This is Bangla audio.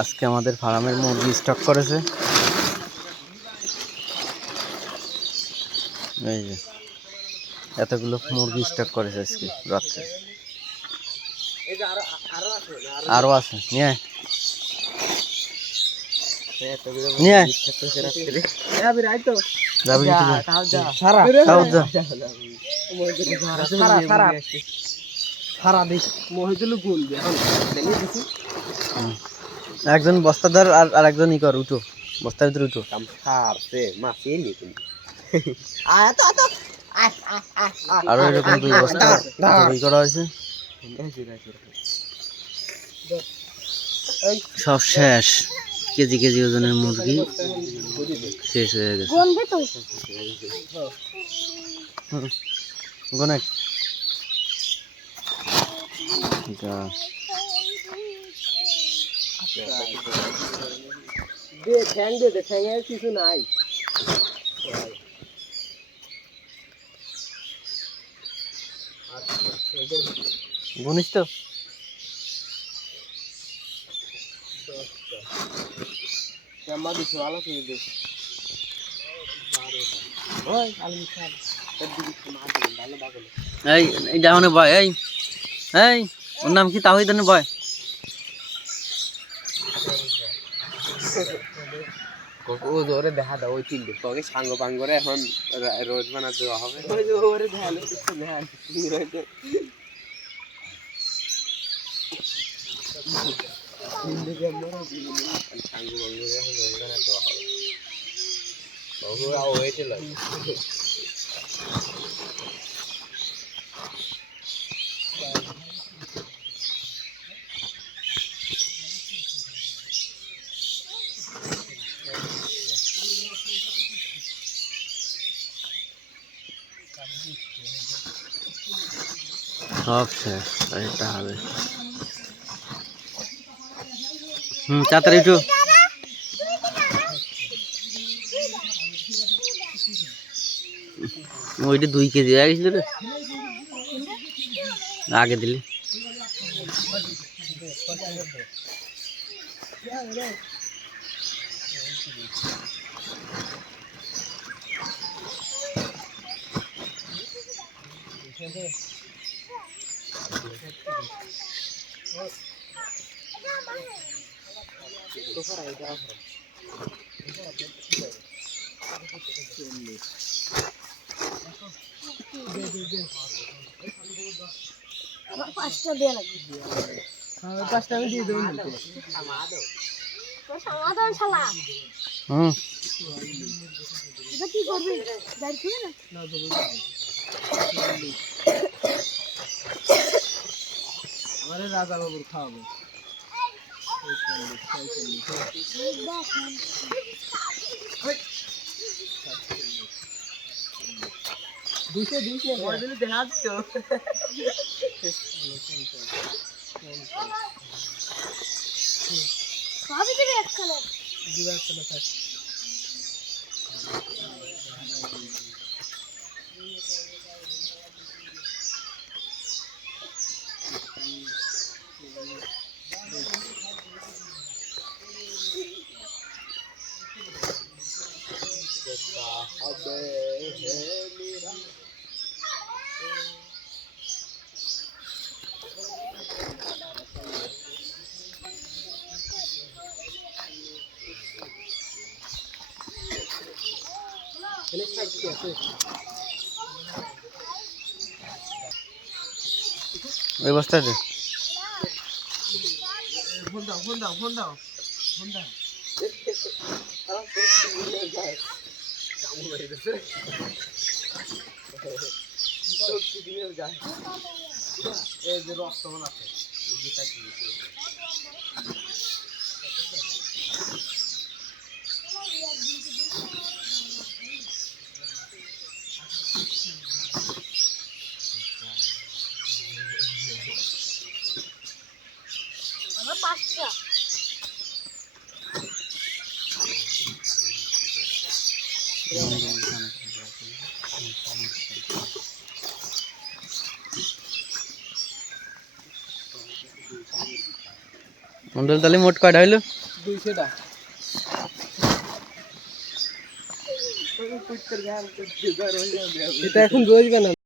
আজকে আমাদের ফার্মের মুরগি স্টক করেছে। এই যে এতগুলো মুরগি স্টক করেছে আজকে রাত্রে। আরও আছে নিয়ে। নিয়ে আয়। যাবি কি তুই? তাও যা। হুম। একজন বস্তাদার আর আর একজন ই কর উঠো। বস্তার ভিতরে উঠো। আরও এরকম দুই বস্তা ই করা হয়েছে। সব শেষ। কেজি কেজি ওজনের মুরগি শেষ হয়ে গেছে। হুম। গোনাক যা কিছু নাই গুনিস তো কেমন দিছো দে এই ডাউনে বয় এই এই ওর নাম কি? তাহিদ বয়? ও জোরে দেখা দাও ওই তিনটে। তোকে সাঙ্গ পাঙ্গ করে এখন রোজ বানা দেওয়া হবে। ওরে সাঙ্গ এখন রোজ বানা দেওয়া হবে। সব শেষ এটা হবে। হুম তাড়াতাড়ি উঠো ওইটা দুই কেজি, হয়ে গেছিল রে আগে দিলি। পাঁচটা দেওয়া লাগবে পাঁচটা আমি দিয়ে দেবো সমাধান শালা হুম কি করবি না? আমারে রাজা বাবুর খাওয়াবো দুশো দুশো দেখা দিচ্ছ ওই বস্তাতে ফোন দাও ফোন দাও ফোন দাও ফোন দাও রক্ত আছে মন্ডল তাহলে মোট কয়টা হইল? দুইশোটা। এটা এখন রোজ বানানো